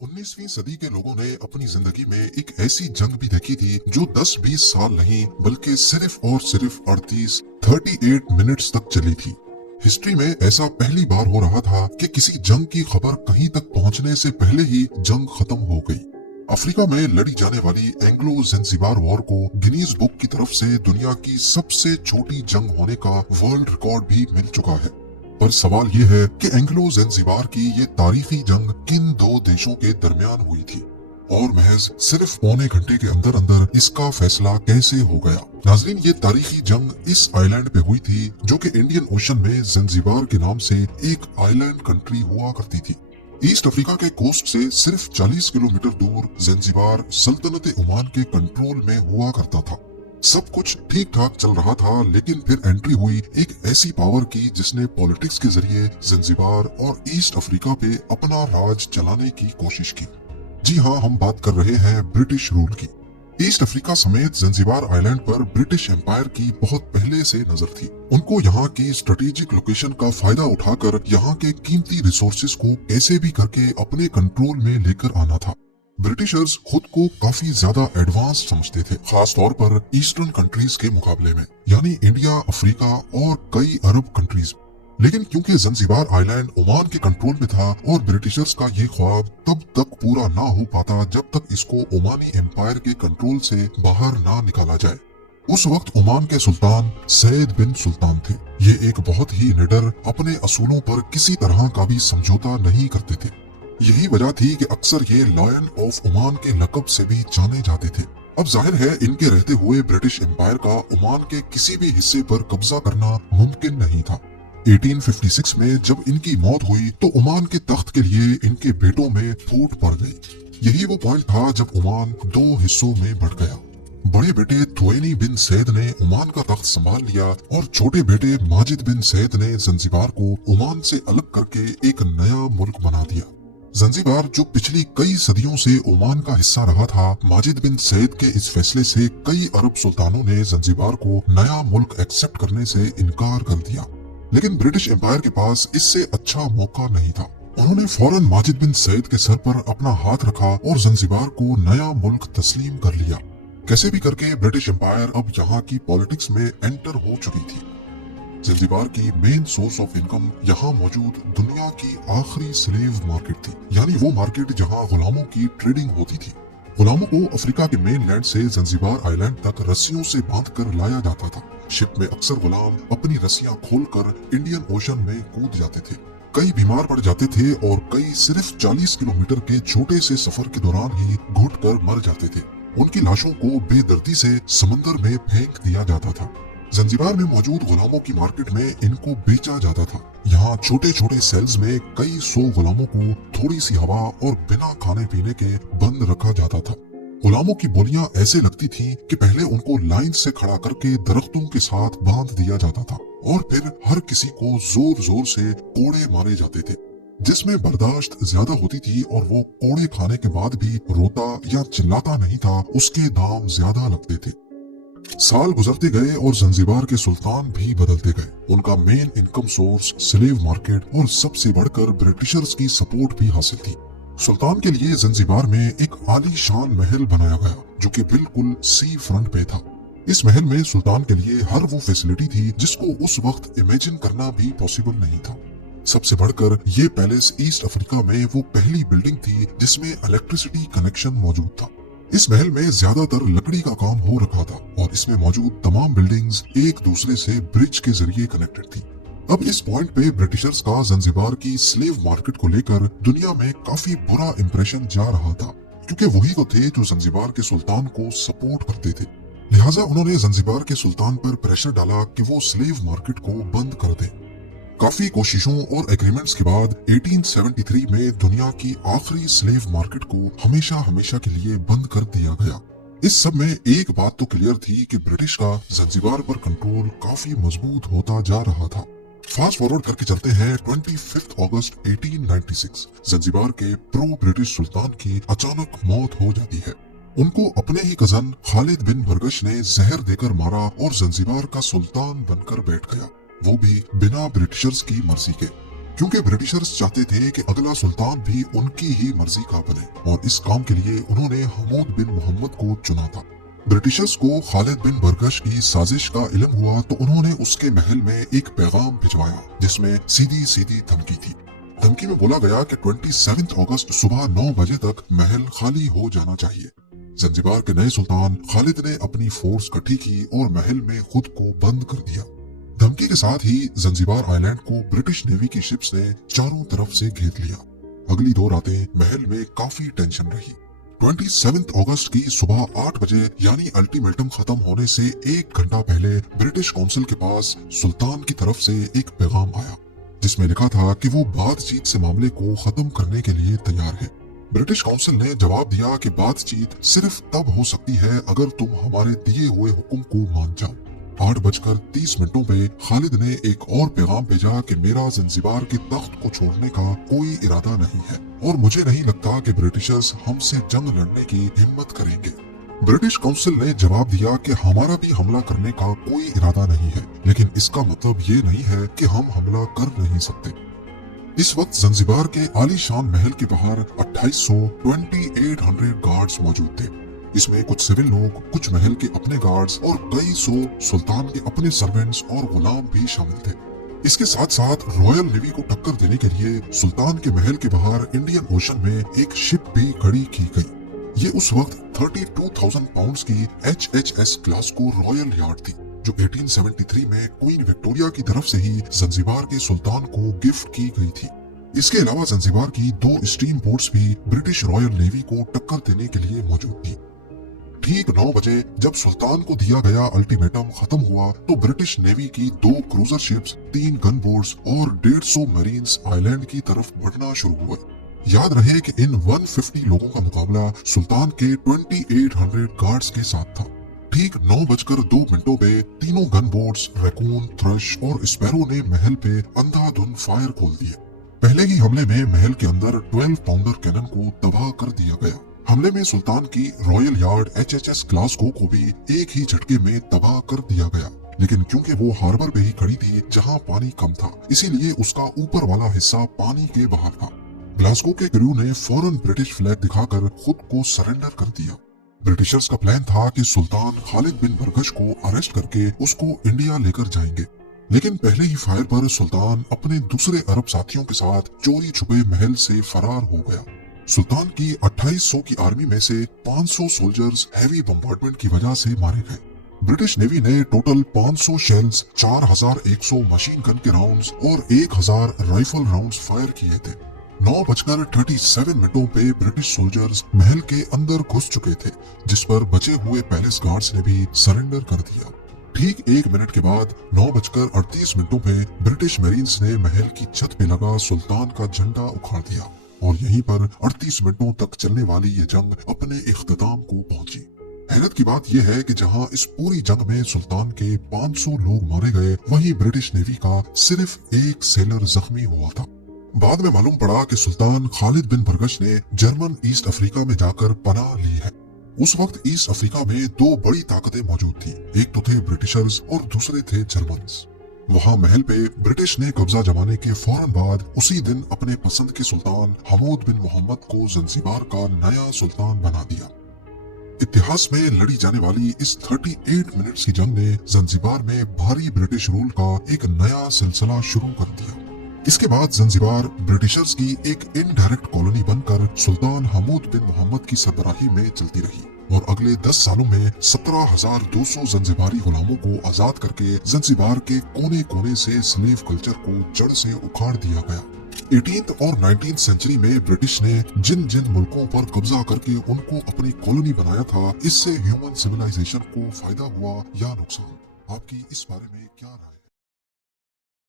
19वीं सदी के लोगों ने अपनी जिंदगी में एक ऐसी जंग भी देखी थी जो 10-20 साल नहीं बल्कि सिर्फ और सिर्फ 38 मिनट्स तक चली थी। हिस्ट्री में ऐसा पहली बार हो रहा था कि किसी जंग की खबर कहीं तक पहुंचने से पहले ही जंग खत्म हो गई। अफ्रीका में लड़ी जाने वाली एंग्लो ज़ंजीबार वॉर को गिनीज बुक की तरफ से दुनिया की सबसे छोटी जंग होने का वर्ल्ड रिकॉर्ड भी मिल चुका है। पर सवाल ये है कि एंग्लो ज़ंजीबार की ये तारीखी जंग किन दो देशों के दरमियान हुई थी और महज सिर्फ पौने घंटे के अंदर अंदर इसका फैसला कैसे हो गया। नाज़रीन, ये तारीखी जंग इस आइलैंड पे हुई थी जो कि इंडियन ओशन में ज़ंजीबार के नाम से एक आइलैंड कंट्री हुआ करती थी। ईस्ट अफ्रीका के कोस्ट से सिर्फ 40 किलोमीटर दूर ज़ंजीबार सल्तनत ओमान के कंट्रोल में हुआ करता था। सब कुछ ठीक ठाक चल रहा था, लेकिन फिर एंट्री हुई एक ऐसी पावर की जिसने पॉलिटिक्स के जरिए ज़ंजीबार और ईस्ट अफ्रीका पे अपना राज चलाने की कोशिश की। जी हाँ, हम बात कर रहे हैं ब्रिटिश रूल की। ईस्ट अफ्रीका समेत ज़ंजीबार आइलैंड पर ब्रिटिश एम्पायर की बहुत पहले से नजर थी। उनको यहाँ की स्ट्रेटेजिक लोकेशन का फायदा उठाकर यहाँ के कीमती रिसोर्सेज को कैसे भी करके अपने कंट्रोल में लेकर आना था। ब्रिटिशर्स खुद को काफी ज्यादा एडवांस समझते थे, खास तौर पर ईस्टर्न कंट्रीज के मुकाबले में, यानी इंडिया, अफ्रीका और कई अरब कंट्रीज। लेकिन क्योंकि ज़ंजीबार आइलैंड ओमान के कंट्रोल में था और ब्रिटिशर्स का ये ख्वाब तब तक पूरा ना हो पाता जब तक इसको ओमानी एम्पायर के कंट्रोल से बाहर ना निकाला जाए। उस वक्त ओमान के सुल्तान सैयद बिन सुल्तान थे। ये एक बहुत ही निडर, अपने असूलों पर किसी तरह का भी समझौता नहीं करते थे। यही वजह थी कि अक्सर ये लायन ऑफ ओमान के लक़ब से भी जाने जाते थे। अब जाहिर है इनके रहते हुए ब्रिटिश एम्पायर का ओमान के किसी भी हिस्से पर कब्जा करना मुमकिन नहीं था। 1856 में जब इनकी मौत हुई तो ओमान के तख्त के लिए इनके बेटों में फूट पड़ गई। यही वो पॉइंट था जब ओमान दो हिस्सों में बढ़ गया। बड़े बेटे थुएनी बिन सैद ने ओमान का तख्त संभाल लिया और छोटे बेटे माजिद बिन सैद ने ज़ंजीबार को ओमान से अलग करके एक नया मुल्क बना दिया। ज़ंजीबार जो पिछली कई सदियों से ओमान का हिस्सा रहा था, माजिद बिन सैद के इस फैसले से कई अरब सुल्तानों ने ज़ंजीबार को नया मुल्क एक्सेप्ट करने से इनकार कर दिया। लेकिन ब्रिटिश एम्पायर के पास इससे अच्छा मौका नहीं था। उन्होंने फौरन माजिद बिन सैद के सर पर अपना हाथ रखा और ज़ंजीबार को नया मुल्क तस्लीम कर लिया। कैसे भी करके ब्रिटिश एम्पायर अब यहाँ की पॉलिटिक्स में एंटर हो चुकी थी। ज़ंजीबार की मेन सोर्स ऑफ इनकम यहाँ मौजूद दुनिया की आखिरी स्लेव मार्केट थी, यानी वो मार्केट जहाँ गुलामों की ट्रेडिंग होती थी। गुलामों को अफ्रीका के मेन लैंड से ज़ंजीबार आइलैंड तक रस्सियों से बांधकर लाया जाता था। शिप में अक्सर गुलाम अपनी रस्सियां खोलकर इंडियन ओशन में कूद जाते थे। कई बीमार पड़ जाते थे और कई सिर्फ 40 किलोमीटर के छोटे से सफर के दौरान ही घुटकर मर जाते थे। उनकी लाशों को बेदर्दी से समंदर में फेंक दिया जाता था। ज़ंजीबार में मौजूद गुलामों की मार्केट में इनको बेचा जाता था। यहाँ छोटे छोटे सेल्स में कई सौ गुलामों को थोड़ी सी हवा और बिना खाने पीने के बंद रखा जाता था। गुलामों की बोलियां ऐसे लगती थीं कि पहले उनको लाइन से खड़ा करके दरख्तों के साथ बांध दिया जाता था और फिर हर किसी को जोर जोर से कोड़े मारे जाते थे। जिसमें बर्दाश्त ज्यादा होती थी और वो कोड़े खाने के बाद भी रोता या चिल्लाता नहीं था, उसके दाम ज्यादा लगते थे। साल गुजरते गए और ज़ंजीबार के सुल्तान भी बदलते गए। उनका main income source slave market और सबसे बढ़कर ब्रिटिशर्स की सपोर्ट भी हासिल थी। सुल्तान के लिए ज़ंजीबार में एक आलीशान महल बनाया गया जो कि बिल्कुल सी फ्रंट पे था। इस महल में सुल्तान के लिए हर वो फैसिलिटी थी जिसको उस वक्त इमेजिन करना भी पॉसिबल नहीं था। सबसे बढ़कर ये पैलेस ईस्ट अफ्रीका में वो पहली बिल्डिंग थी जिसमें इलेक्ट्रिसिटी कनेक्शन मौजूद था। इस महल में ज्यादातर लकड़ी का काम हो रखा था और इसमें मौजूद तमाम बिल्डिंग्स एक दूसरे से ब्रिज के जरिए कनेक्टेड थी। अब इस पॉइंट पे ब्रिटिशर्स का ज़ंजीबार की स्लेव मार्केट को लेकर दुनिया में काफी बुरा इंप्रेशन जा रहा था, क्योंकि वही तो थे जो ज़ंजीबार के सुल्तान को सपोर्ट करते थे। लिहाजा उन्होंने ज़ंजीबार के सुल्तान पर प्रेशर डाला कि वो स्लेव मार्केट को बंद कर दे। काफी कोशिशों और एग्रीमेंट्स के बाद 1873 में दुनिया की आखिरी स्लेव मार्केट को हमेशा हमेशा के लिए बंद कर दिया गया। इस सब में एक बात तो क्लियर थी कि ब्रिटिश का ज़ंजीबार पर कंट्रोल काफी मजबूत होता जा रहा था। फास्ट फॉरवर्ड करके चलते हैं 25 अगस्त 1896। ज़ंजीबार के प्रो ब्रिटिश सुल्तान की अचानक मौत हो जाती है। उनको अपने ही कजन खालिद बिन बरगश ने जहर देकर मारा और ज़ंजीबार का सुल्तान बनकर बैठ गया, वो भी बिना ब्रिटिशर्स की मर्जी के। क्योंकि ब्रिटिशर्स चाहते थे कि अगला सुल्तान भी उनकी ही मर्जी का बने और इस काम के लिए उन्होंने हमूद बिन मोहम्मद को चुना था। ब्रिटिशर्स को खालिद बिन बरगश की साजिश का इल्म हुआ तो उन्होंने उसके महल में एक पैगाम भिजवाया जिसमें सीधी सीधी धमकी थी। धमकी में बोला गया कि 27 अगस्त सुबह 9 बजे तक महल खाली हो जाना चाहिए। ज़ंजीबार के नए सुल्तान खालिद ने अपनी फोर्स इकट्ठी की और महल में खुद को बंद कर दिया। धमकी के साथ ही ज़ंजीबार आइलैंड को ब्रिटिश नेवी की शिप्स ने चारों तरफ से घेर लिया। अगली 2 रातें महल में काफी टेंशन रही। 27 अगस्त की सुबह 8 बजे यानी अल्टीमेटम खत्म होने से 1 घंटा पहले ब्रिटिश काउंसिल के पास सुल्तान की तरफ से एक पैगाम आया जिसमें लिखा था कि वो बातचीत से मामले को खत्म करने के लिए तैयार है। ब्रिटिश काउंसिल ने जवाब दिया कि बातचीत सिर्फ तब हो सकती है अगर तुम हमारे दिए हुए हुक्म को मान जाओ। 8:30 पे खालिद ने एक और पैगाम भेजा कि मेरा ज़ंजीबार के तख्त को छोड़ने का कोई इरादा नहीं है और मुझे नहीं लगता कि ब्रिटिशर्स हमसे जंग लड़ने की हिम्मत करेंगे। ब्रिटिश काउंसिल ने जवाब दिया कि हमारा भी हमला करने का कोई इरादा नहीं है, लेकिन इसका मतलब ये नहीं है कि हम हमला कर नहीं सकते। इस वक्त ज़ंजीबार के आलीशान महल के बाहर 2800 गार्ड्स मौजूद थे। इसमें कुछ सिविल लोग, कुछ महल के अपने गार्ड्स और कई सौ सुल्तान के अपने सर्वेंट्स और गुलाम भी शामिल थे। इसके साथ साथ रॉयल नेवी को टक्कर देने के लिए सुल्तान के महल के बाहर इंडियन ओशन में एक शिप भी खड़ी की गई। ये उस वक्त 32,000 पाउंड्स की HHS ग्लासगो रॉयल यार्ड थी जो 1873 में क्वीन विक्टोरिया की तरफ से ही ज़ंजीबार के सुल्तान को गिफ्ट की गई थी। इसके अलावा ज़ंजीबार की 2 स्टीम बोट्स भी ब्रिटिश रॉयल नेवी को टक्कर देने के लिए मौजूद थी। ठीक 9 बजे जब सुल्तान को दिया गया अल्टीमेटम खत्म हुआ तो ब्रिटिश नेवी की 2 क्रूजर शिप्स, 3 गन बोट्स और 150 मरीन्स आइलैंड की तरफ बढ़ना शुरू हुए। याद रहे कि इन 150 लोगों का मुकाबला सुल्तान के 2800 गार्ड्स के साथ था। ठीक 9:02 पे तीनों गन बोट्स, रैकून, थ्रश और स्पैरो ने महल पे अंधाधुंध फायर खोल दिए। पहले ही हमले में महल के अंदर 12 पाउंडर कैनन को तबाह कर दिया गया। हमले में सुल्तान की रॉयल यार्ड HHS ग्लासगो को भी एक ही झटके में तबाह कर दिया गया, लेकिन क्योंकि वो हार्बर पे ही खड़ी थी जहां पानी कम था, इसीलिए उसका ऊपर वाला हिस्सा पानी के बाहर था। ग्लासगो के क्रू ने फौरन ब्रिटिश फ्लैग दिखाकर खुद को सरेंडर कर दिया। ब्रिटिशर्स का प्लान था कि सुल्तान खालिद बिन बरगश को अरेस्ट करके उसको इंडिया लेकर जाएंगे, लेकिन पहले ही फायर पर सुल्तान अपने दूसरे अरब साथियों के साथ चोरी छुपे महल से फरार हो गया। सुल्तान की 2800 की आर्मी में से 500 सोल्जर्स हैवी बम्बार्डमेंट की वजह से मारे गए। ब्रिटिश नेवी ने टोटल 500 शेल्स, 4100 मशीन गन के राउंड्स और 1000 राइफल राउंड्स फायर किए थे। 9:37 पे ब्रिटिश सोल्जर्स महल के अंदर घुस चुके थे, जिस पर बचे हुए पैलेस गार्ड्स ने भी सरेंडर कर दिया। ठीक 1 मिनट के बाद 9:38 पे ब्रिटिश मरीन्स ने महल की छत पे लगा सुल्तान का झंडा उखाड़ दिया और यहीं पर 38 मिनटों तक चलने वाली ये जंग अपने इख्तिताम को पहुंची। हैरत की बात यह है कि जहां इस पूरी जंग में सुल्तान के 500 लोग मारे गए, वहीं ब्रिटिश नेवी का सिर्फ एक सेलर जख्मी हुआ था। बाद में मालूम पड़ा कि सुल्तान खालिद बिन बरगश ने जर्मन ईस्ट अफ्रीका में जाकर पनाह ली है। उस वक्त ईस्ट अफ्रीका में 2 बड़ी ताकतें मौजूद थी, एक तो थे ब्रिटिशर्स और दूसरे थे जर्मन्स। वहां महल पे ब्रिटिश ने कब्जा जमाने के फौरन बाद उसी दिन अपने पसंद के सुल्तान हमूद बिन मोहम्मद को ज़ंजीबार का नया सुल्तान बना दिया। इतिहास में लड़ी जाने वाली इस 38 मिनट्स की जंग ने ज़ंजीबार में भारी ब्रिटिश रूल का एक नया सिलसिला शुरू कर दिया। इसके बाद ज़ंजीबार ब्रिटिशर्स की एक इनडायरेक्ट कॉलोनी बनकर सुल्तान हमूद बिन मोहम्मद की सरबराही में चलती रही और अगले 10 सालों में 17,200 ज़ंजीबारी गुलामों को आजाद करके ज़ंजीबार के कोने कोने से स्लेव कल्चर को जड़ से उखाड़ दिया गया। 18th और 19th सेंचुरी में ब्रिटिश ने जिन जिन मुल्कों पर कब्जा करके उनको अपनी कॉलोनी बनाया था, इससे ह्यूमन सिविलाइजेशन को फायदा हुआ या नुकसान, आपकी इस बारे में क्या राय है?